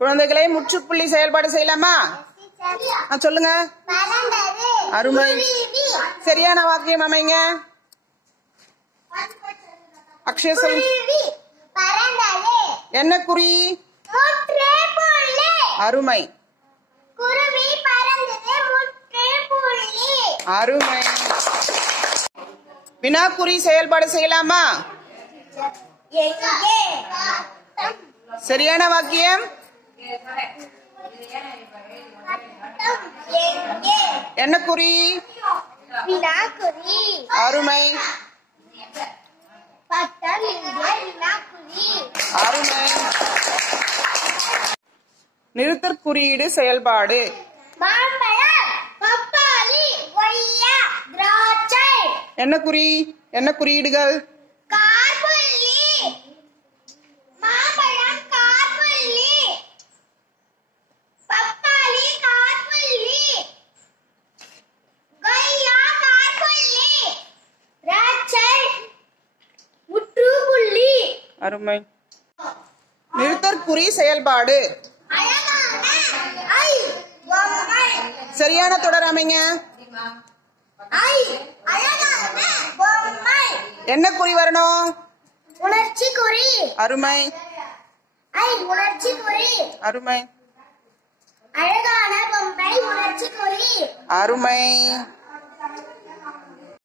குழந்தைகளே முற்றுப்புள்ளி செயல்பாடு செய்யலாமா? சொல்லுங்க. அருமை. சரியான வாக்கியம் அமைங்க. அக்ஷய சொல். என்ன குறி? அருமை. அருமை. வினாக்குறி செயல்பாடு செய்யலாமா? சரியான வாக்கியம் என்ன குறி? வினாக்குறி. அருமை. அருமை. நிறுத்தற் குறியீடு செயல்பாடு. என்ன குறி? என்ன குறியீடுகள்? அருமை. நிறுத்தற் குறி செயல்பாடு. சரியான தொடர் அமைங்க. என்ன குறி வரணும்? உணர்ச்சி குறி. அருமை. உணர்ச்சி குறி. அருமை. அழகான பொம்மை உணர்ச்சி குறி. அருமை.